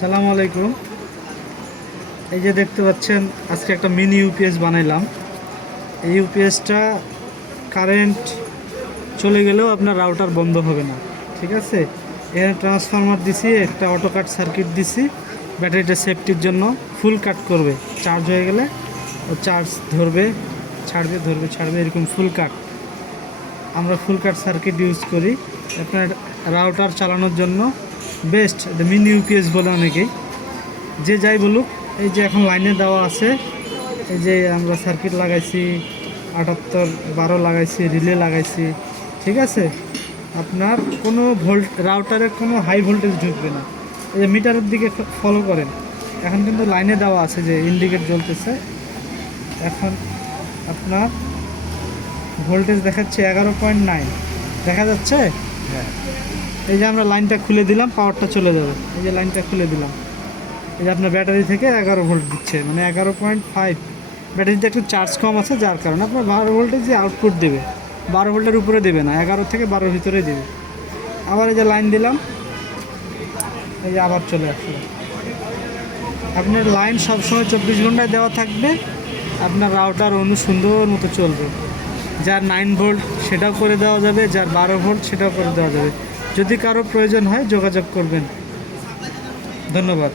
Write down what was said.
সালামু আলাইকুম। এই যে দেখতে পাচ্ছেন আজকে একটা মিনি ইউপিএস বানাইলাম। এই ইউপিএসটা কারেন্ট চলে গেলেও আপনার রাউটার বন্ধ হবে না, ঠিক আছে। এখানে ট্রান্সফরমার দিছি, একটা অটো কাট সার্কিট দিছি, ব্যাটারিটা সেফটির জন্য। ফুল কাট করবে, চার্জ হয়ে গেলে ও চার্জ ধরবে, ছাড়বে, ধরবে, ছাড়বে, এরকম ফুল কাট। আমরা ফুল কাট সার্কিট ইউজ করি আপনার রাউটার চালানোর জন্য। বেস্ট মিনি ইউপিএস বলে অনেকেই, যে যাই বলুক। এই যে এখন লাইনে দেওয়া আছে, এই যে আমরা সার্কিট লাগাইছি 7812 লাগাইছি, রিলে লাগাইছি, ঠিক আছে। আপনার কোনো রাউটারে কোনো হাই ভোল্টেজ ঢুকবে না। এই যে মিটারের দিকে ফলো করেন, এখন কিন্তু লাইনে দেওয়া আছে, যে ইন্ডিকেট জ্বলতেছে। এখন আপনার ভোল্টেজ দেখাচ্ছে 11.9, দেখা যাচ্ছে। হ্যাঁ, এই যে আমরা লাইনটা খুলে দিলাম, পাওয়ারটা চলে যাবে। এই যে লাইনটা খুলে দিলাম, এই যে আপনার ব্যাটারি থেকে 11 ভোল্ট দিচ্ছে, মানে 11.5। ব্যাটারিতে একটু চার্জ কম আছে, যার কারণে আপনার 12 ভোল্টের যে আউটপুট দেবে, 12 ভোল্টের উপরে দেবে না, 11 থেকে 12 ভিতরে দেবে। আবার এই যে লাইন দিলাম, এই যে আবার চলে আসলো। আপনার লাইন সবসময় 24 ঘন্টায় দেওয়া থাকবে, আপনার রাউটার সুন্দর মতো চলবে। যার 9 ভোল্ট সেটাও করে দেওয়া যাবে, যার 12 ভোল্ট সেটাও করে দেওয়া যাবে। যদি কারো প্রয়োজন হয় যোগাযোগ করবেন। ধন্যবাদ।